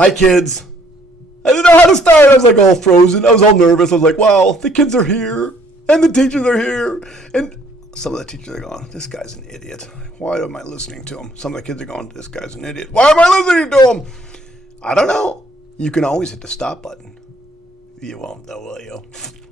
Hi, kids. I didn't know how to start. I was like all frozen. I was all nervous. I was like, wow, the kids are here and the teachers are here. And some of the teachers are going, this guy's an idiot. Why am I listening to him? Some of the kids are going, this guy's an idiot. Why am I listening to him? I don't know. You can always hit the stop button. You won't though, will you?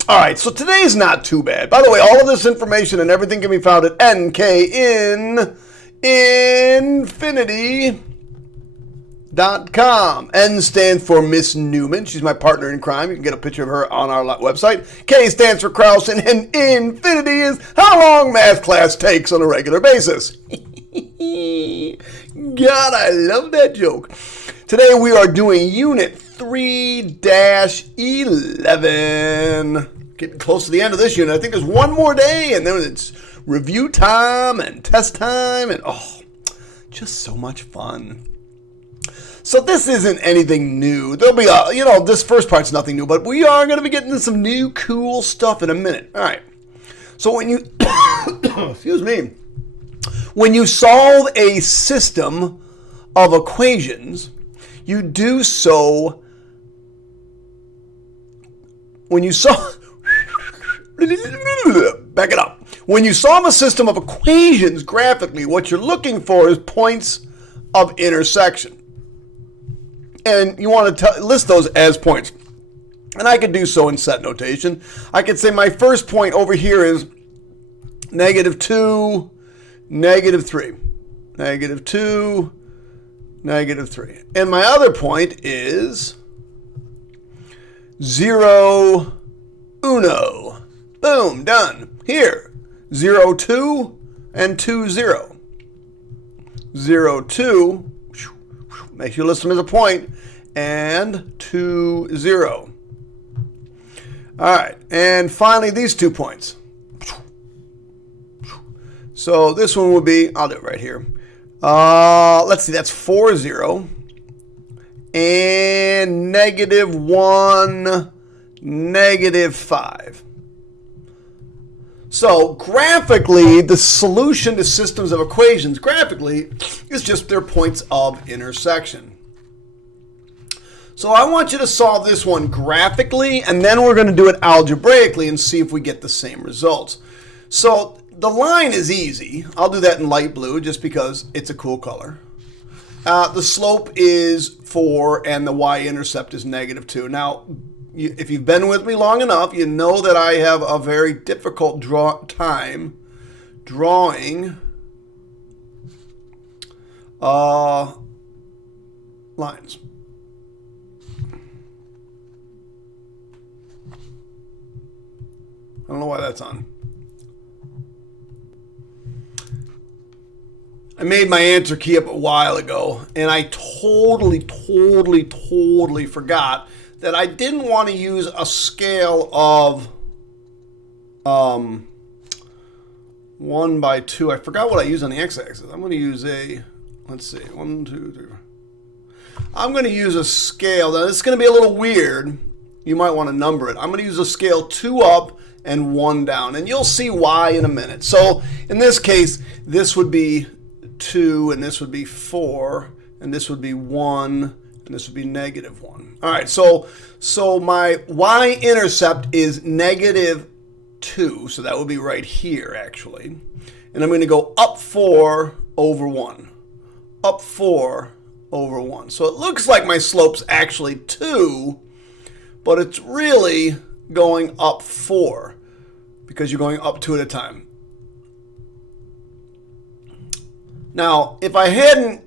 All right, so today's not too bad. By the way, all of this information and everything can be found at nkinfinity.com. N stands for Miss Newman. She's my partner in crime. You can get a picture of her on our website. K stands for Krause, and infinity is how long math class takes on a regular basis. God, I love that joke. Today we are doing Unit 3-11. Getting close to the end of this unit. I think there's one more day, and then it's review time and test time, and just so much fun. So this isn't anything new. There'll be this first part's nothing new, but we are going to be getting into some new cool stuff in a minute. All right. So when you, excuse me, when you solve a system of equations, you do so when you solve. Back it up. When you solve a system of equations graphically, what you're looking for is points of intersection. And you want to list those as points. And I could do so in set notation. I could say my first point over here is -2, -3. -2, -3. And my other point is 0, 1. Boom, done. Here, 0, 2, and 2, 0. 0, 2, make sure you list them as a point, and 2, 0. All right, and finally these 2 points. So this one will be, I'll do it right here. Let's see, that's 4, 0, and -1, -5. So graphically, the solution to systems of equations graphically is just their points of intersection. So I want you to solve this one graphically, and then we're going to do it algebraically and see if we get the same results. So the line is easy. I'll do that in light blue just because it's a cool color. The slope is 4 and the y-intercept is -2. Now, if you've been with me long enough, you know that I have a very difficult time drawing lines. I don't know why that's on. I made my answer key up a while ago, and I totally forgot that I didn't want to use a scale of 1 by 2. I forgot what I used on the x-axis. I'm going to use a, let's see, 1, 2, 3. I'm going to use a scale. Now, it's going to be a little weird. You might want to number it. I'm going to use a scale 2 up and 1 down, and you'll see why in a minute. So in this case, this would be 2, and this would be 4, and this would be 1, and this would be -1. All right, so my y-intercept is -2, so that would be right here, actually. And I'm going to go up 4 over 1. Up 4 over 1. So it looks like my slope's actually 2, but it's really going up 4 because you're going up 2 at a time. Now, if I hadn't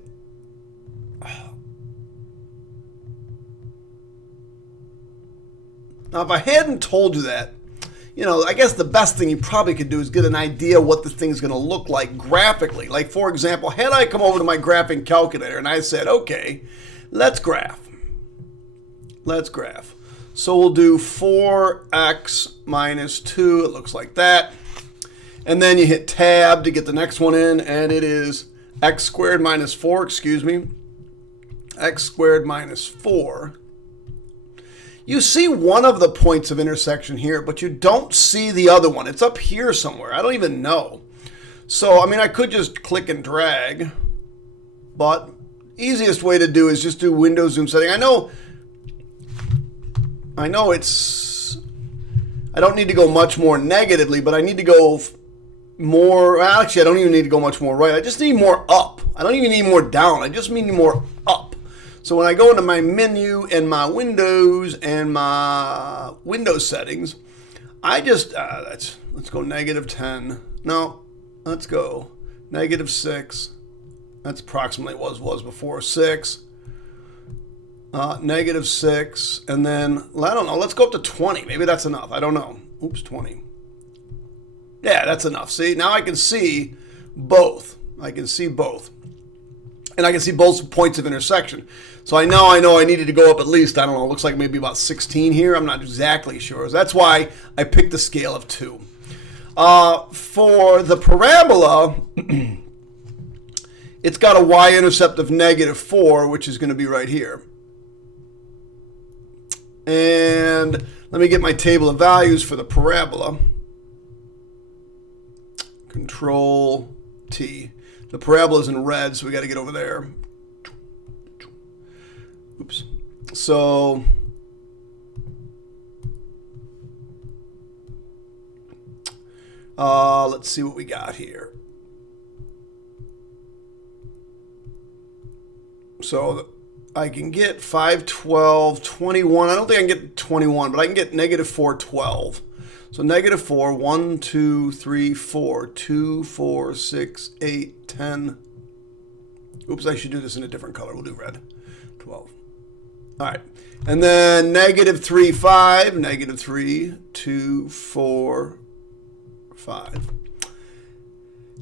told you that, I guess the best thing you probably could do is get an idea what this thing's going to look like graphically. Like, for example, had I come over to my graphing calculator and I said, okay, let's graph. So we'll do 4x minus 2. It looks like that. And then you hit tab to get the next one in, and it is x squared minus 4, x squared minus 4. You see one of the points of intersection here, but you don't see the other one. It's up here somewhere. I don't even know. So, I mean, I could just click and drag, but easiest way to do is just do window zoom setting. I know it's, I don't need to go much more negatively, but I need to go more, well, actually I don't even need to go much more right. I just need more up. I don't even need more down. I just need more up. So when I go into my menu and my windows and my Windows settings, I just, let's go -10. No, let's go -6. That's approximately what it was before. 6. -6. And then, I don't know, let's go up to 20. Maybe that's enough. I don't know. Oops, 20. Yeah, that's enough. See, now I can see both. I can see both. And I can see both points of intersection. So I know I needed to go up at least, I don't know, it looks like maybe about 16 here. I'm not exactly sure. That's why I picked the scale of 2. For the parabola, it's got a y-intercept of -4, which is going to be right here. And let me get my table of values for the parabola. Control T. The parabola is in red, so we got to get over there. Oops. So let's see what we got here. So I can get 5, 12, 21. I don't think I can get 21, but I can get -4, 12. So -4, 1, 2, 3, 4, 2, 4, 6, 8, 10. Oops, I should do this in a different color. We'll do red. 12. All right. And then -3, 5, -3, 2, 4, 5.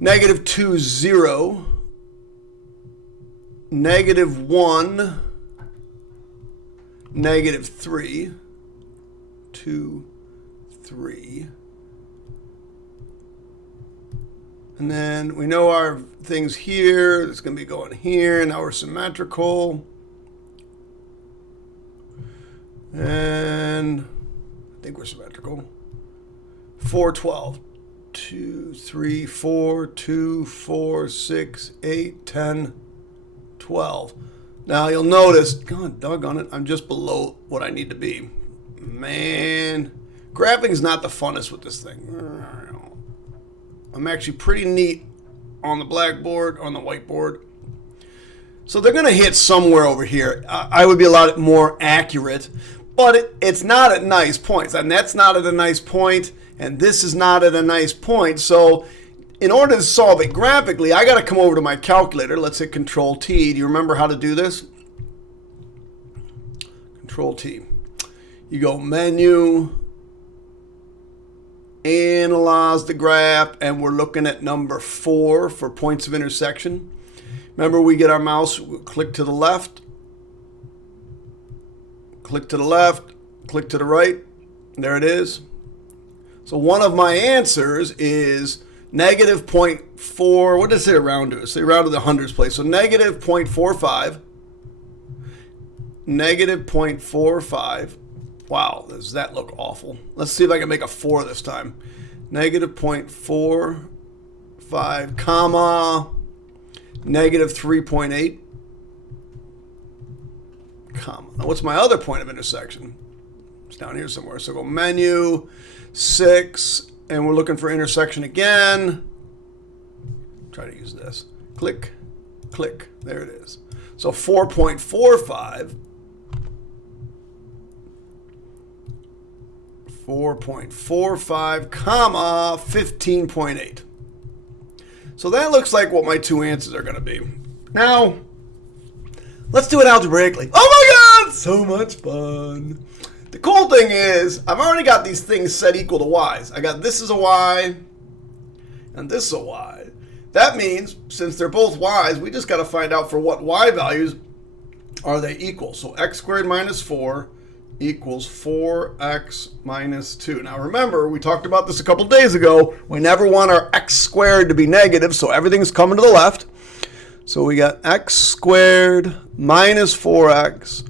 -2, 0. -1, -3, 2, 3. And then we know our things here. It's going to be going here. Now we're symmetrical. And I think we're symmetrical. 4, 12. 2, 3, 4, 2, 4, 6, 8, 10, 12. Now you'll notice, God doggone it, I'm just below what I need to be. Man, graphing's not the funnest with this thing. I'm actually pretty neat on the blackboard, on the whiteboard. So they're going to hit somewhere over here. I would be a lot more accurate, but it's not at nice points. And that's not at a nice point, and this is not at a nice point. So in order to solve it graphically, I got to come over to my calculator. Let's hit Control T. Do you remember how to do this? Control T. You go Menu, Analyze the graph, and we're looking at number 4 for points of intersection. Remember, we get our mouse, click to the left, click to the left, click to the right. There it is. So one of my answers is -0.4. What does it round to? Say round to the hundreds place. So -0.45. -0.45. Wow, does that look awful? Let's see if I can make a 4 this time. -0.45, comma, -3.8, comma. Now what's my other point of intersection? It's down here somewhere. So go Menu, 6, and we're looking for intersection again. Try to use this. Click, click. There it is. So 4.45. 4.45, comma, 15.8. So that looks like what my two answers are going to be. Now, let's do it algebraically. Oh my God, so much fun. The cool thing is, I've already got these things set equal to y's. I got this is a y, and this is a y. That means, since they're both y's, we just got to find out for what y values are they equal. So x squared minus 4 equals 4x minus 2. Now remember, we talked about this a couple days ago. We never want our x squared to be negative, so everything's coming to the left. So we got x squared minus 4x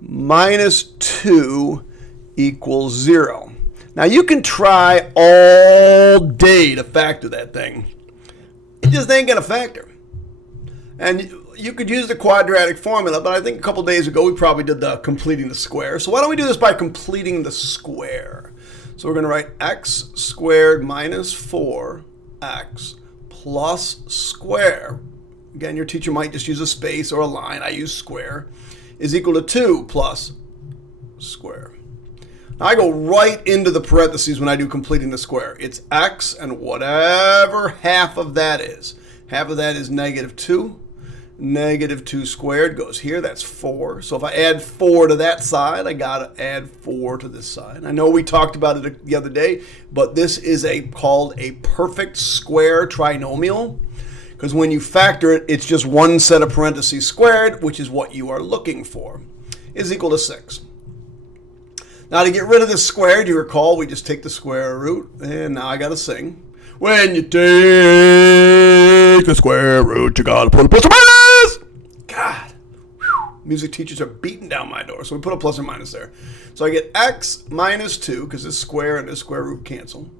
minus 2 equals 0. Now you can try all day to factor that thing. It just ain't going to factor. And you could use the quadratic formula, but I think a couple days ago we probably did the completing the square. So why don't we do this by completing the square? So we're going to write x squared minus 4x plus square. Again, your teacher might just use a space or a line. I use square. Is equal to 2 plus square. Now I go right into the parentheses when I do completing the square. It's x and whatever half of that is. Half of that is negative 2. Negative 2 squared goes here. That's 4. So if I add 4 to that side, I got to add 4 to this side. I know we talked about it the other day, but this is called a perfect square trinomial. Because when you factor it, it's just one set of parentheses squared, which is what you are looking for, is equal to 6. Now to get rid of this square, do you recall we just take the square root, and now I got to sing. When you take the square root, you got to put a plus or minus. God, whew. Music teachers are beating down my door, so we put a plus or minus there. So I get x minus 2, because this square and this square root cancel,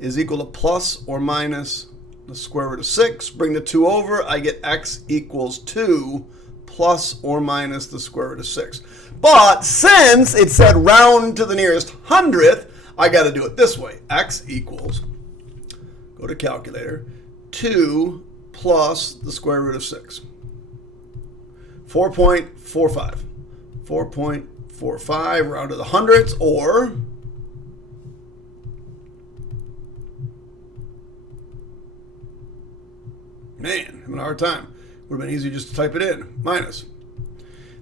is equal to plus or minus the square root of 6. Bring the 2 over, I get x equals 2 plus or minus the square root of 6. But since it said round to the nearest hundredth, I got to do it this way. X equals, go to calculator, 2 plus the square root of 6. 4.45. 4.45 round to the hundredths, or man, having a hard time. Would have been easier just to type it in. Minus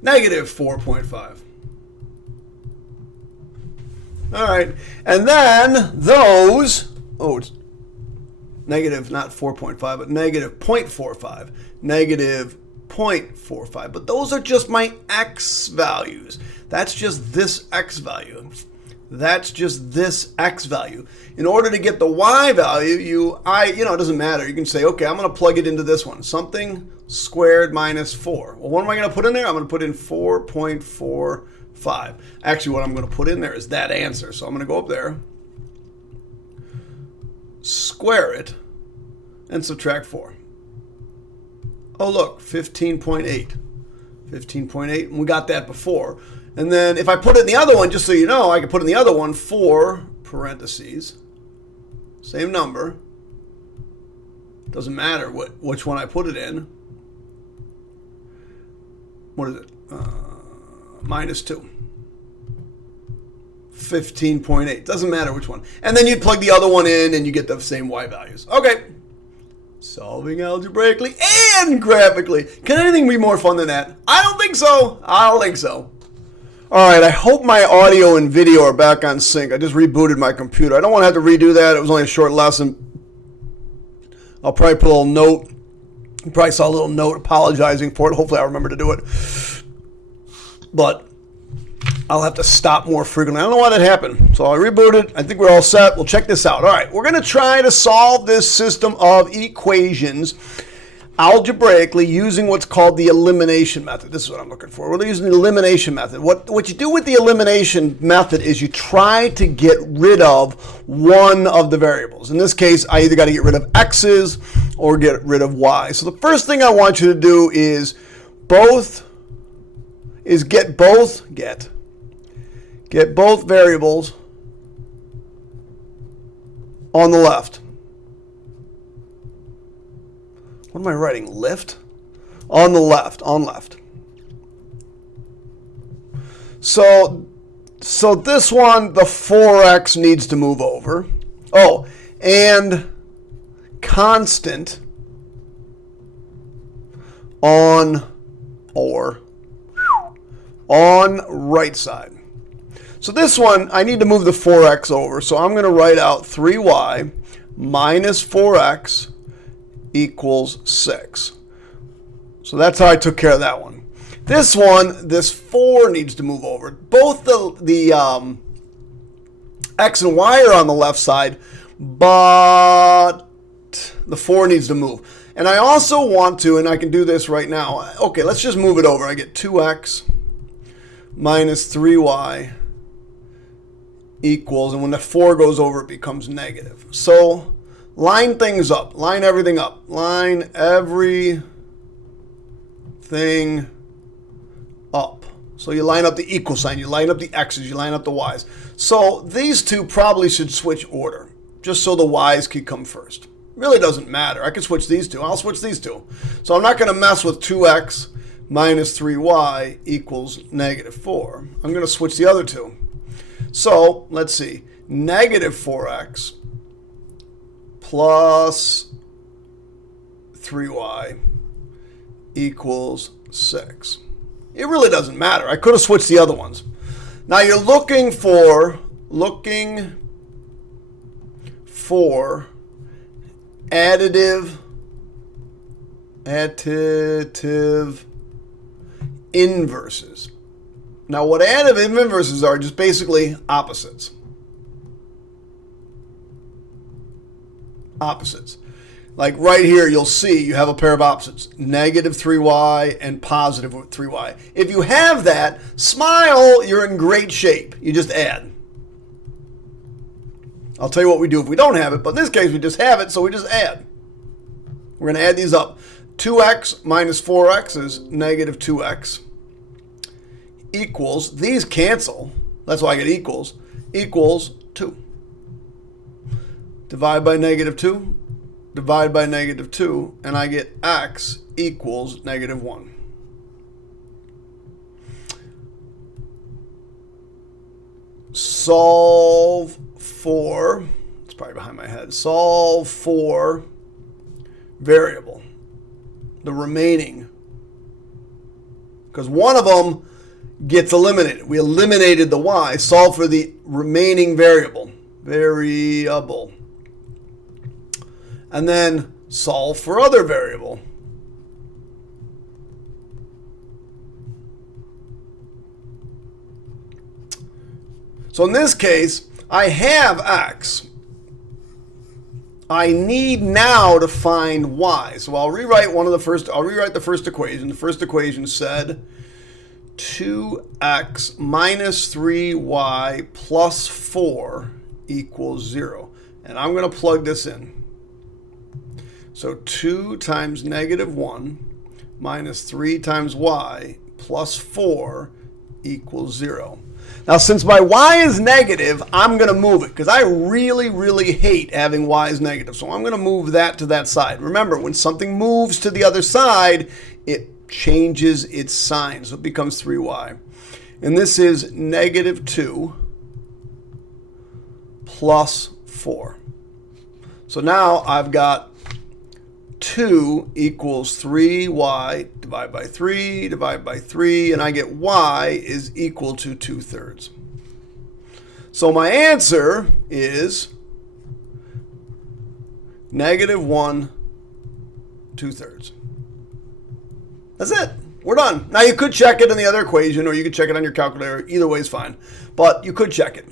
negative 4.5. All right, and then those, it's negative, not 4.5, but negative 0.45, negative 0.45. But those are just my x values. That's just this x value. That's just this x value. In order to get the y value, it doesn't matter. You can say, okay, I'm going to plug it into this one. Something squared minus 4. Well, what am I going to put in there? I'm going to put in 4.45. Actually, what I'm going to put in there is that answer. So I'm going to go up there, square it, and subtract 4. Oh, look, 15.8. 15.8, and we got that before. And then if I put it in the other one, just so you know, I can put in the other one 4 parentheses, same number. Doesn't matter which one I put it in. What is it? Minus 2. 15.8. Doesn't matter which one. And then you'd plug the other one in and you get the same y values. Okay. Solving algebraically and graphically. Can anything be more fun than that? I don't think so. I don't think so. All right, I hope my audio and video are back on sync. I just rebooted my computer. I don't want to have to redo that. It was only a short lesson. I'll probably put a little note. You probably saw a little note apologizing for it. Hopefully I'll remember to do it. But I'll have to stop more frequently. I don't know why that happened. So I rebooted. I think we're all set. We'll check this out. All right, we're going to try to solve this system of equations algebraically using what's called the elimination method. This is what I'm looking for. We're using the elimination method. What you do with the elimination method is you try to get rid of one of the variables. In this case, I either got to get rid of x's or get rid of y. So the first thing I want you to do is get both variables on the left. What am I writing? Lift? On the left, on left. So this one, the 4x needs to move over. Oh, and constant on right side. So this one, I need to move the 4x over. So I'm going to write out 3y minus 4x equals 6. So that's how I took care of that one. This one, this 4 needs to move over. Both the x and y are on the left side, but the 4 needs to move. And I also want to, and I can do this right now. Okay, let's just move it over. I get 2x minus 3y equals, and when the 4 goes over, it becomes negative. So line things up. Line everything up. Line everything thing up. So you line up the equal sign, you line up the x's, you line up the y's. So these two probably should switch order, just so the y's could come first. Really doesn't matter. I can switch these two. I'll switch these two. So I'm not going to mess with 2x minus 3y equals negative 4. I'm going to switch the other two. So let's see. Negative 4x plus 3y equals 6. It really doesn't matter. I could have switched the other ones. Now you're looking for additive inverses. Now what additive inverses are just basically opposites. Opposites. Like right here, you'll see you have a pair of opposites, negative 3y and positive 3y. If you have that, smile, you're in great shape. You just add. I'll tell you what we do if we don't have it, but in this case, we just have it, so we just add. We're going to add these up. 2x minus 4x is negative 2x equals, these cancel, that's why I get equals 2. Divide by negative 2. Divide by negative 2, and I get x equals negative 1. Solve for, it's probably behind my head, solve for variable, the remaining, because one of them gets eliminated. We eliminated the y, solve for the remaining variable. And then solve for other variable. So in this case, I have x. I need now to find y. So I'll rewrite the first equation. The first equation said 2x minus 3y plus 4 equals 0. And I'm going to plug this in. So 2 times negative 1 minus 3 times y plus 4 equals 0. Now, since my y is negative, I'm going to move it because I really, really hate having y is negative. So I'm going to move that to that side. Remember, when something moves to the other side, it changes its sign. So it becomes 3y. And this is negative 2 plus 4. So now I've got 2 equals 3y, divide by 3, and I get y is equal to 2/3. So my answer is negative 1 2/3. That's it. We're done. Now you could check it in the other equation, or you could check it on your calculator. Either way is fine. But you could check it.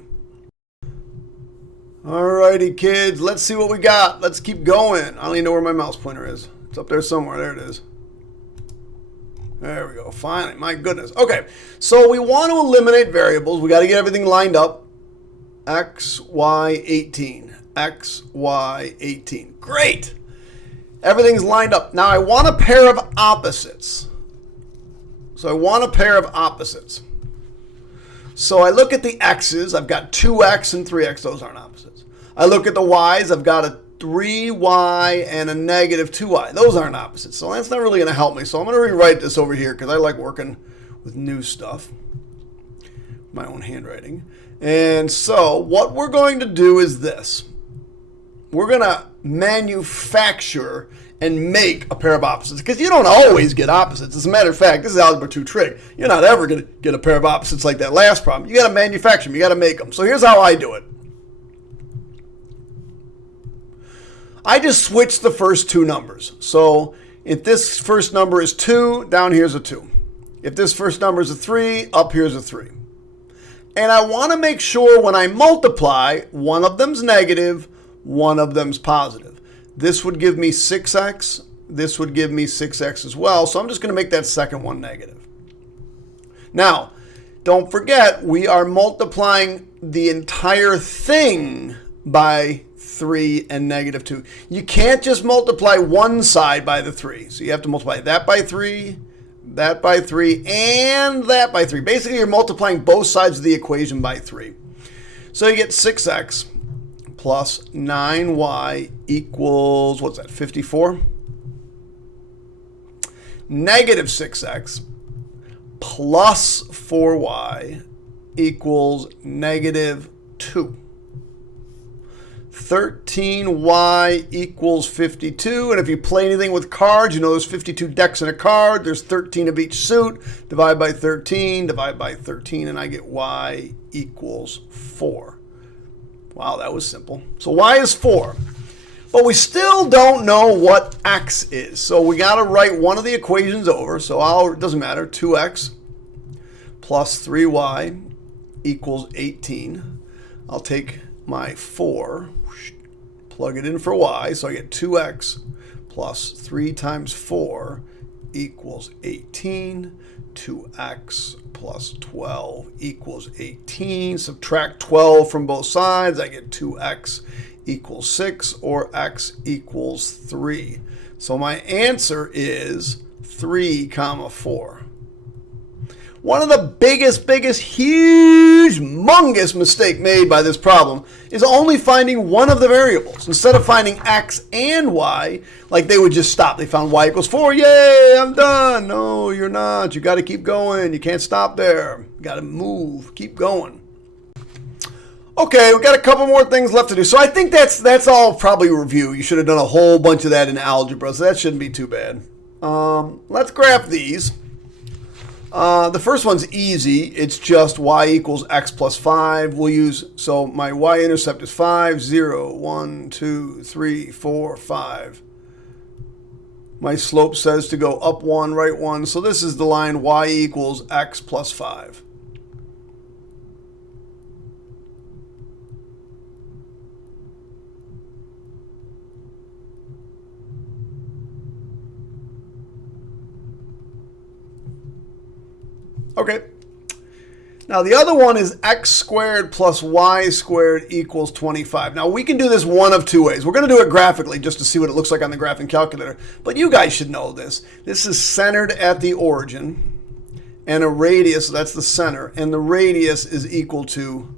Alrighty, kids, let's see what we got. Let's keep going. I don't even know where my mouse pointer is. It's up there somewhere. There it is. There we go. Finally, my goodness. Okay, so we want to eliminate variables. We got to get everything lined up. X, Y, 18. X, Y, 18. Great. Everything's lined up. Now I want a pair of opposites. So I want a pair of opposites. So I look at the x's. I've got 2x and 3x. Those aren't opposites. I look at the y's. I've got a 3y and a negative 2y. Those aren't opposites. So that's not really going to help me. So I'm going to rewrite this over here because I like working with new stuff. My own handwriting. And so what we're going to do is this. We're going to manufacture and make a pair of opposites, because you don't always get opposites. As a matter of fact, this is Algebra 2 trick. You're not ever going to get a pair of opposites like that last problem. You got to manufacture them. You got to make them. So here's how I do it. I just switch the first two numbers. So if this first number is 2, down here's a 2. If this first number is a 3, up here's a 3. And I want to make sure when I multiply, one of them's negative, one of them's positive. This would give me 6x. This would give me 6x as well. So I'm just going to make that second one negative. Now, don't forget, we are multiplying the entire thing by 3 and negative 2. You can't just multiply one side by the 3. So you have to multiply that by 3, that by 3, and that by 3. Basically, you're multiplying both sides of the equation by 3. So you get 6x plus 9y equals, what's that, 54? Negative 6x plus 4y equals negative 2. 13y equals 52. And if you play anything with cards, you know there's 52 decks in a card. There's 13 of each suit. Divide by 13, and I get y equals 4. Wow, that was simple. So y is 4. But we still don't know what x is. So we got to write one of the equations over. So it doesn't matter. 2x plus 3y equals 18. I'll take my 4, plug it in for y. So I get 2x plus 3 times 4 equals 18. 2x plus 12 equals 18. Subtract 12 from both sides. I get 2x equals 6, or x equals 3. So my answer is 3, 4. One of the biggest, huge, humongous mistake made by this problem is only finding one of the variables. Instead of finding x and y, like they would just stop. They found y equals 4. Yay, I'm done. No, you're not. You got to keep going. You can't stop there. You got to move. Keep going. Okay, we've got a couple more things left to do. So I think that's all probably review. You should have done a whole bunch of that in algebra, so that shouldn't be too bad. Let's graph these. The first one's easy. It's just y equals x plus 5. We'll use, so my y-intercept is 5, 0, 1, 2, 3, 4, 5. My slope says to go up 1, right 1. So this is the line y equals x plus 5. Okay. Now the other one is x squared plus y squared equals 25. Now we can do this one of two ways. We're going to do it graphically just to see what it looks like on the graphing calculator. But you guys should know this. This is centered at the origin and a radius, so that's the center, and the radius is equal to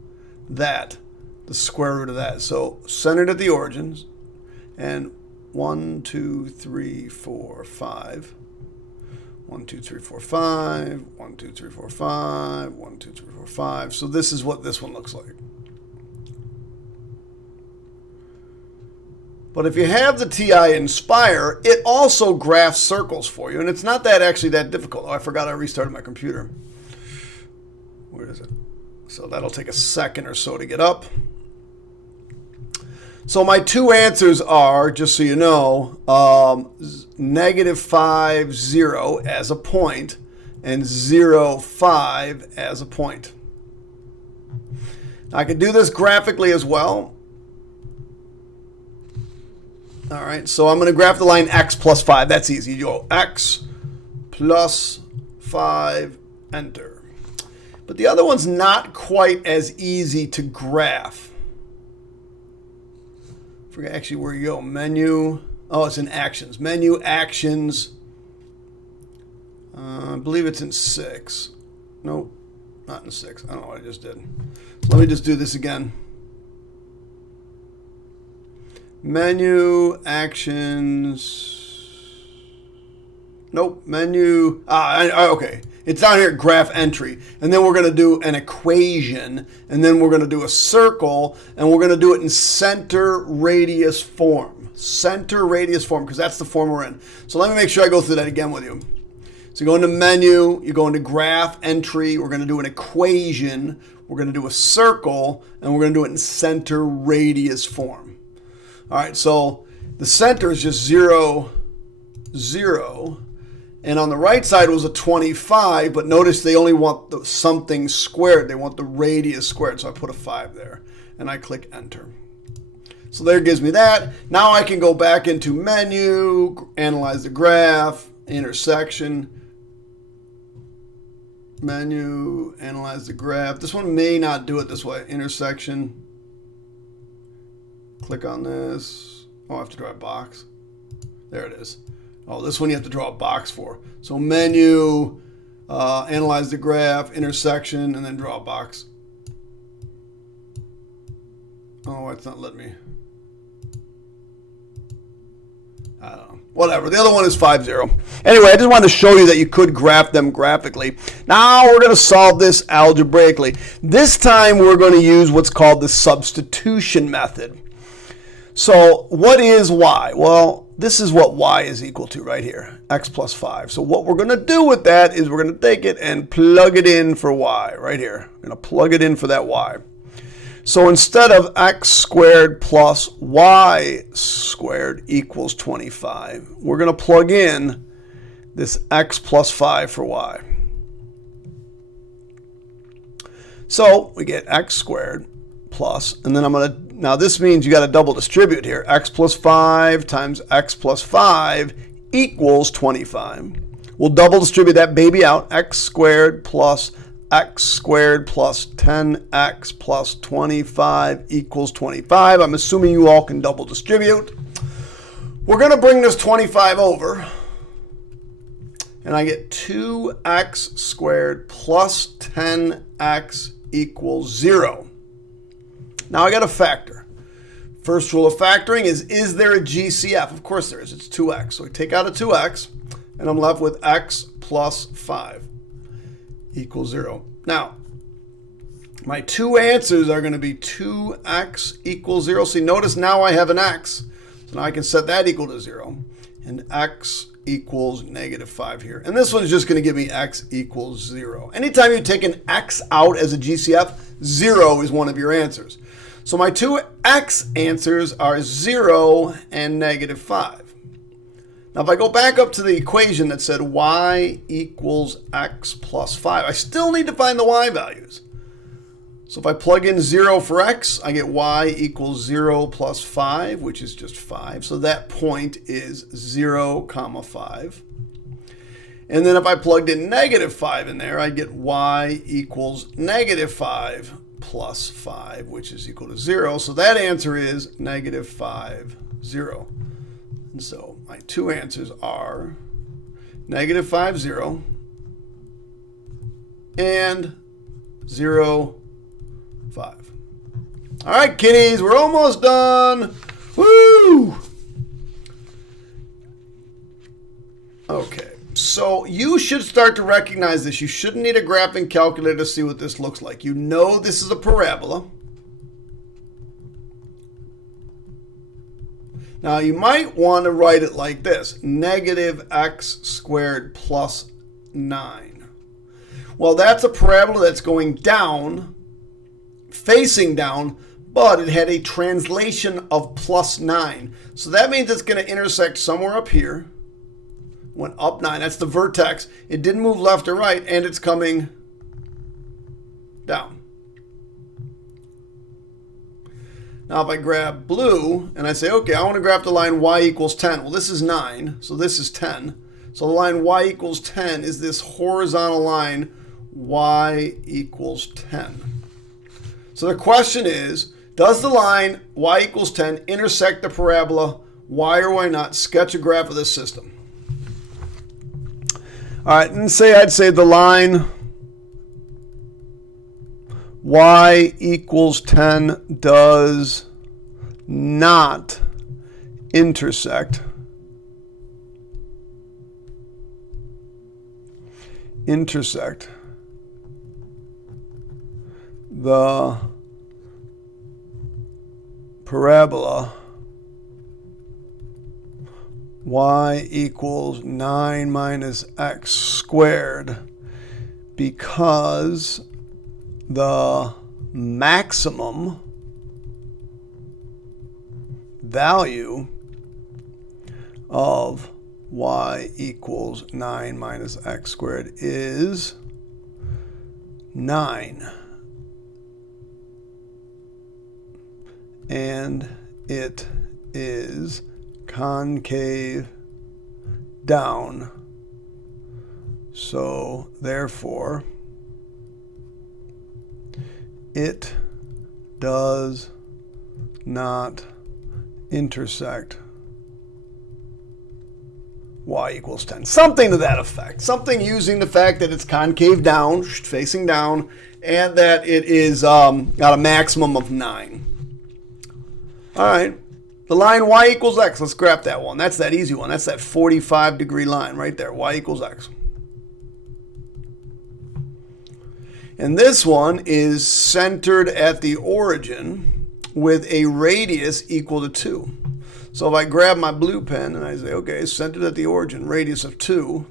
that, the square root of that. So centered at the origins, and 1, 2, 3, 4, 5. 1, 2, 3, 4, 5, 1, 2, 3, 4, 5, 1, 2, 3, 4, 5. So this is what this one looks like. But if you have the TI Inspire, it also graphs circles for you. And it's not actually that difficult. Oh, I forgot I restarted my computer. Where is it? So that'll take a second or so to get up. So my two answers are, just so you know, negative 5, 0 as a point, and 0, 5 as a point. I could do this graphically as well. All right, so I'm going to graph the line x plus 5. That's easy. You go x plus 5, enter. But the other one's not quite as easy to graph. Forget actually where you go. Menu. Oh, it's in actions. Menu, actions. I believe it's in 6. Nope, not in 6. I don't know what I just did. So let me just do this again. Menu, actions. Nope, menu. Okay. It's down here at graph entry. And then we're going to do an equation. And then we're going to do a circle. And we're going to do it in center radius form. Center radius form, because that's the form we're in. So let me make sure I go through that again with you. So you go into menu. You go into graph entry. We're going to do an equation. We're going to do a circle. And we're going to do it in center radius form. All right, so the center is just 0, 0. And on the right side was a 25, but notice they only want the something squared. They want the radius squared, so I put a 5 there. And I click enter. So there gives me that. Now I can go back into menu, analyze the graph, intersection, menu, analyze the graph. This one may not do it this way. Intersection, click on this. Oh, I have to draw a box. There it is. Oh, this one you have to draw a box for. So menu, analyze the graph, intersection, and then draw a box. Oh, it's not letting me. I don't know. Whatever. The other one is 5, 0. Anyway, I just wanted to show you that you could graph them graphically. Now we're going to solve this algebraically. This time we're going to use what's called the substitution method. So what is y? Well, this is what y is equal to right here, x plus 5. So what we're going to do with that is we're going to take it and plug it in for y right here. We're going to plug it in for that y. So instead of x squared plus y squared equals 25, we're going to plug in this x plus 5 for y. So we get x squared plus, and then I'm going to, now this means you got to double distribute here. X plus 5 times x plus 5 equals 25. We'll double distribute that baby out. X squared plus x squared plus 10x plus 25 equals 25. I'm assuming you all can double distribute. We're going to bring this 25 over, and I get 2x squared plus 10x equals 0. Now I got to factor. First rule of factoring is there a GCF? Of course there is. It's 2x. So we take out a 2x, and I'm left with x plus 5 equals 0. Now, my two answers are going to be 2x equals 0. See, notice now I have an x. So now I can set that equal to 0. And x equals negative 5 here. And this one's just going to give me x equals 0. Anytime you take an x out as a GCF, 0 is one of your answers. So my two x answers are 0 and negative 5. Now, if I go back up to the equation that said y equals x plus 5, I still need to find the y values. So if I plug in 0 for x, I get y equals 0 plus 5, which is just 5. So that point is 0, 5. And then if I plugged in negative 5 in there, I get y equals negative 5 plus 5, which is equal to 0. So that answer is negative 5, 0. And so my two answers are negative 5, 0 and 0, 5. All right, kiddies, we're almost done. Woo! Okay, so you should start to recognize this. You shouldn't need a graphing calculator to see what this looks like. You know this is a parabola. Now, you might want to write it like this, negative x squared plus 9. Well, that's a parabola that's going down, facing down, but it had a translation of plus 9. So that means it's going to intersect somewhere up here, went up 9. That's the vertex. It didn't move left or right, and it's coming down. Now, if I grab blue and I say, okay, I want to graph the line y equals 10. Well, this is 9, so this is 10. So the line y equals 10 is this horizontal line y equals 10. So the question is, does the line y equals 10 intersect the parabola? Why or why not? Sketch a graph of this system. All right, and I'd say the line y equals 10 does not intersect the parabola y equals 9 minus x squared because the maximum value of y equals 9 minus x squared is 9. And it is concave down. So therefore, it does not intersect y equals 10. Something to that effect. Something using the fact that it's concave down, facing down, and that it is got a maximum of 9. All right. The line y equals x. Let's graph that one. That's that easy one. That's that 45-degree line right there. Y equals x. And this one is centered at the origin with a radius equal to 2. So if I grab my blue pen and I say, okay, centered at the origin, radius of 2.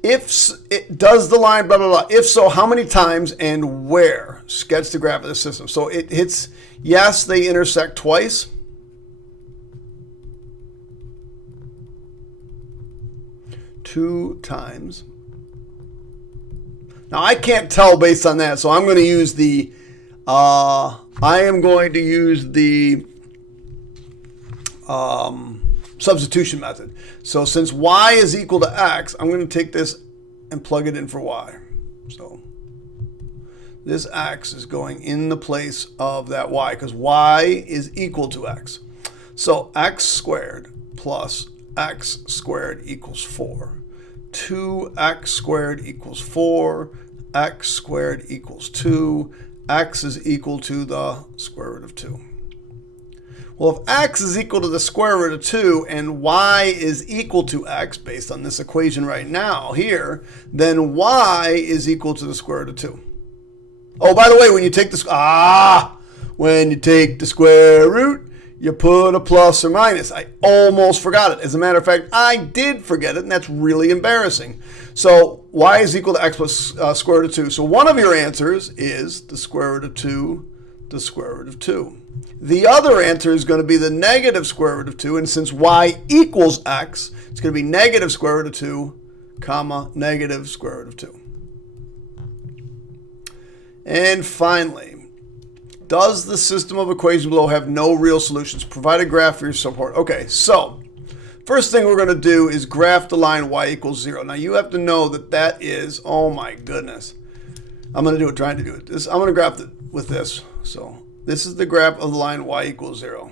If it does the line, blah, blah, blah. If so, how many times and where? Sketch the graph of the system. So it hits, yes, they intersect twice. Two times. Now I can't tell based on that, so I'm going to use the substitution method. So since y is equal to x, I'm going to take this and plug it in for y. So this x is going in the place of that y because y is equal to x. So x squared plus x squared equals 4. 2x squared equals 4. X squared equals 2. X is equal to the square root of 2. Well, if x is equal to the square root of 2 and y is equal to x, based on this equation right now here, then y is equal to the square root of 2. Oh, by the way, when you take the square root, you put a plus or minus. I almost forgot it. As a matter of fact, I did forget it, and that's really embarrassing. So y is equal to x plus square root of 2. So one of your answers is the square root of 2, the square root of 2. The other answer is going to be the negative square root of 2, and since y equals x, it's going to be negative square root of 2, comma, negative square root of 2. And finally, does the system of equations below have no real solutions? Provide a graph for your support. Okay, so first thing we're going to do is graph the line y equals 0. Now you have to know that that is, oh my goodness. I'm going to do it, trying to do it. I'm going to graph it with this. So this is the graph of the line y equals 0.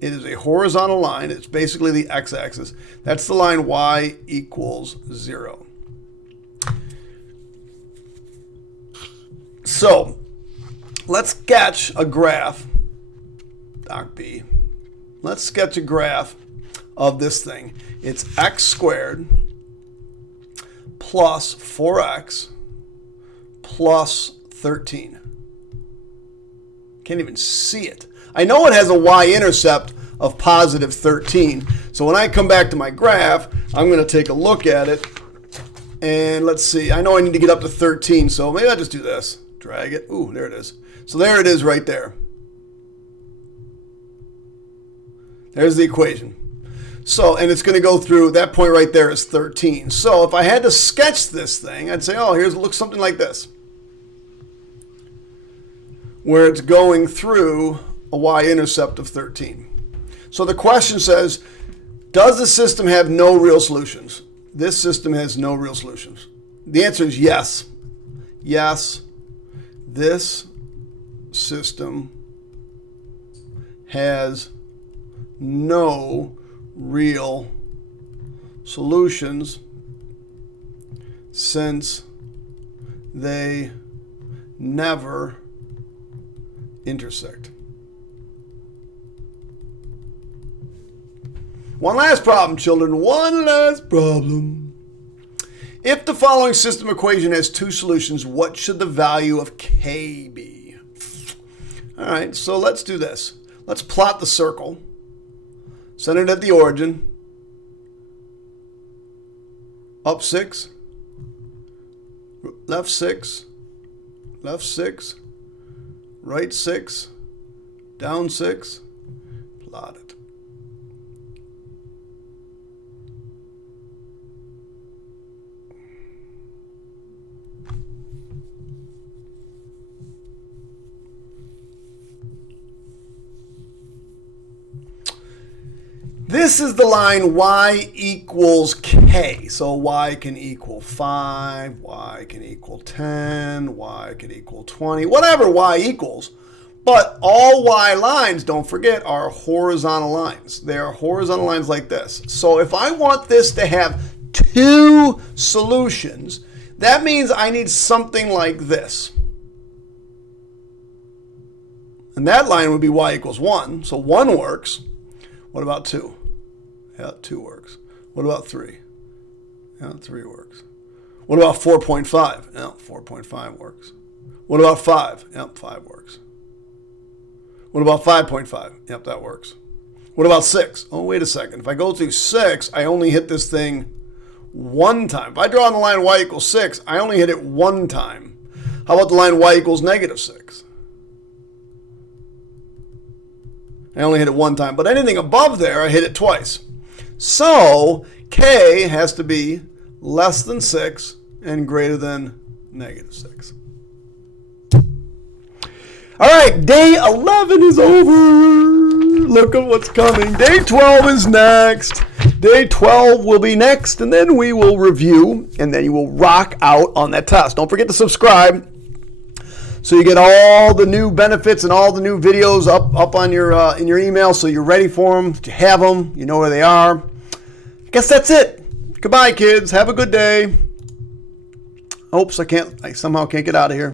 It is a horizontal line. It's basically the x-axis. That's the line y equals 0. So let's sketch a graph, Doc B. Let's sketch a graph of this thing. It's x squared plus 4x plus 13. Can't even see it. I know it has a y-intercept of positive 13. So when I come back to my graph, I'm going to take a look at it. And let's see. I know I need to get up to 13, so maybe I'll just do this. Drag it. Ooh, there it is. So there it is right there. There's the equation. So, and it's going to go through, that point right there is 13. So if I had to sketch this thing, I'd say, oh, it looks something like this. Where it's going through a y-intercept of 13. So the question says, does the system have no real solutions? This system has no real solutions. The answer is yes. Yes, this system has no real solutions since they never intersect. One last problem, children. One last problem. If the following system equation has two solutions, what should the value of k be? All right, so let's do this. Let's plot the circle, centered at the origin, up 6, left 6, left 6, right 6, down 6, plot it. This is the line y equals k. So y can equal 5, y can equal 10, y can equal 20, whatever y equals. But all y lines, don't forget, are horizontal lines. They are horizontal lines like this. So if I want this to have two solutions, that means I need something like this. And that line would be y equals 1. So 1 works. What about 2? Yeah, 2 works. What about 3? Yeah, 3 works. What about 4.5? Yeah, 4.5 works. What about 5? Yep, 5 works. What about 5.5? Yep, that works. What about 6? Oh, wait a second. If I go to 6, I only hit this thing one time. If I draw on the line y equals 6, I only hit it one time. How about the line y equals negative 6? I only hit it one time. But anything above there, I hit it twice. So k has to be less than 6 and greater than negative 6. All right, day 11 is over. Look at what's coming. Day 12 is next. Day 12 will be next, and then we will review, and then you will rock out on that test. Don't forget to subscribe so you get all the new benefits and all the new videos up on your in your email, so you're ready for them. You have them. You know where they are. I guess that's it. Goodbye, kids. Have a good day. Oops, I somehow can't get out of here.